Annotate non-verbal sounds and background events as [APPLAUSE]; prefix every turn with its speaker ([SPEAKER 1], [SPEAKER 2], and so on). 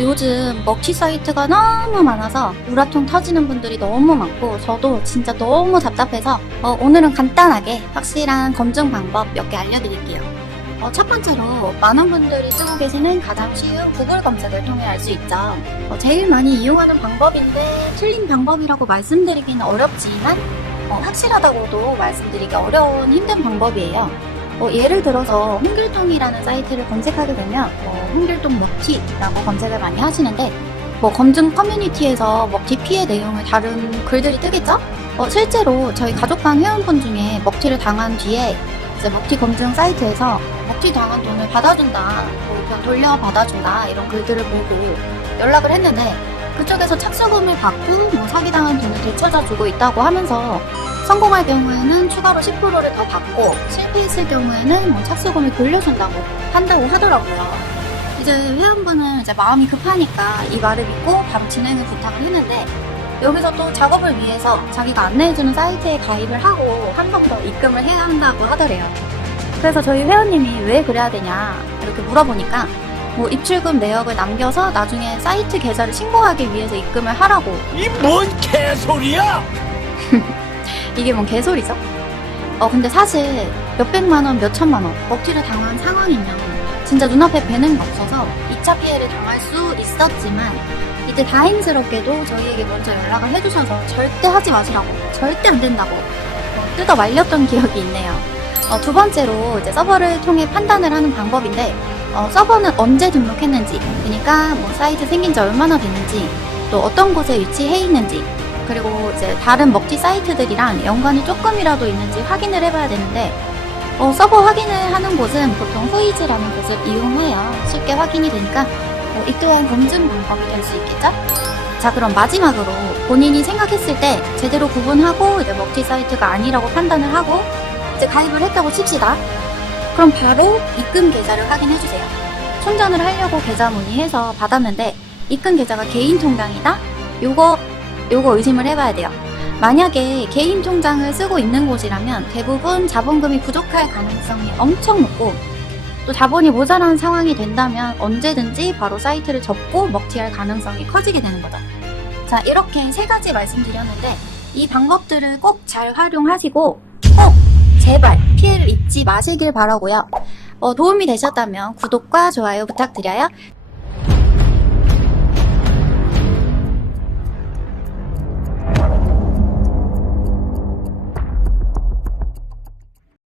[SPEAKER 1] 요즘 먹튀 사이트가 너무 많아서 우라통 터지는 분들이 너무 많고 저도 진짜 너무 답답해서 어, 오늘은 간단하게 확실한 검증 방법 몇 개 알려드릴게요. 어, 첫 번째로 많은 분들이 쓰고 계시는 가장 쉬운 구글 검색을 통해 알 수 있죠. 어, 제일 많이 이용하는 방법인데 틀린 방법이라고 말씀드리기는 어렵지만 어, 확실하다고도 말씀드리기 어려운 힘든 방법이에요. 어, 예를 들어서 홍길동이라는 사이트를 검색하게 되면 어, 홍길동 먹튀라고 검색을 많이 하시는데 뭐 검증 커뮤니티에서 먹튀 피해 내용을 다룬 글들이 뜨겠죠? 어, 실제로 저희 가족방 회원분 중에 먹튀를 당한 뒤에 이제 먹튀 검증 사이트에서 먹튀 당한 돈을 받아준다, 뭐 그냥 돌려받아준다 이런 글들을 보고 연락을 했는데 그쪽에서 착수금을 받고 뭐 사기당한 돈을 되찾아주고 있다고 하면서 성공할 경우에는 추가로 10%를 더 받고 실패했을 경우에는 뭐 착수금을 돌려준다고 한다고 하더라고요. 이제 회원분은 이제 마음이 급하니까 이 말을 믿고 바로 진행을 부탁을 했는데 여기서 또 작업을 위해서 자기가 안내해주는 사이트에 가입을 하고 한 번 더 입금을 해야 한다고 하더래요. 그래서 저희 회원님이 왜 그래야 되냐 이렇게 물어보니까 뭐 입출금 내역을 남겨서 나중에 사이트 계좌를 신고하기 위해서 입금을 하라고
[SPEAKER 2] 이 뭔 개소리야! [LAUGHS]
[SPEAKER 1] 이게 뭔 개소리죠? 어, 근데 사실 몇백만 원, 몇천만 원 먹튀를 당한 상황이면 진짜 눈앞에 뵈는 게 없어서 2차 피해를 당할 수 있었지만 이제 다행스럽게도 저희에게 먼저 연락을 해주셔서 절대 하지 마시라고 절대 안 된다고 어, 뜯어 말렸던 기억이 있네요. 어, 두 번째로 이제 서버를 통해 판단을 하는 방법인데 어, 서버는 언제 등록했는지 그러니까 뭐 사이트 생긴 지 얼마나 됐는지 또 어떤 곳에 위치해 있는지 그리고 이제 다른 먹튀 사이트들이랑 연관이 조금이라도 있는지 확인을 해봐야 되는데 어, 서버 확인을 하는 곳은 보통 후이즈라는 곳을 이용해야 쉽게 확인이 되니까 어, 이 또한 검증 방법이 될 수 있겠죠? 자 그럼 마지막으로 본인이 생각했을 때 제대로 구분하고 이제 먹튀 사이트가 아니라고 판단을 하고 이제 가입을 했다고 칩시다. 그럼 바로 입금 계좌를 확인해 주세요. 충전을 하려고 계좌 문의해서 받았는데 입금 계좌가 개인 통장이다? 요거 요거 의심을 해봐야 돼요. 만약에 개인 통장을 쓰고 있는 곳이라면 대부분 자본금이 부족할 가능성이 엄청 높고 또 자본이 모자란 상황이 된다면 언제든지 바로 사이트를 접고 먹튀할 가능성이 커지게 되는 거죠. 자, 이렇게 세 가지 말씀드렸는데 이 방법들을 꼭 잘 활용하시고 꼭 제발 피해를 입지 마시길 바라고요. 어, 도움이 되셨다면 구독과 좋아요 부탁드려요.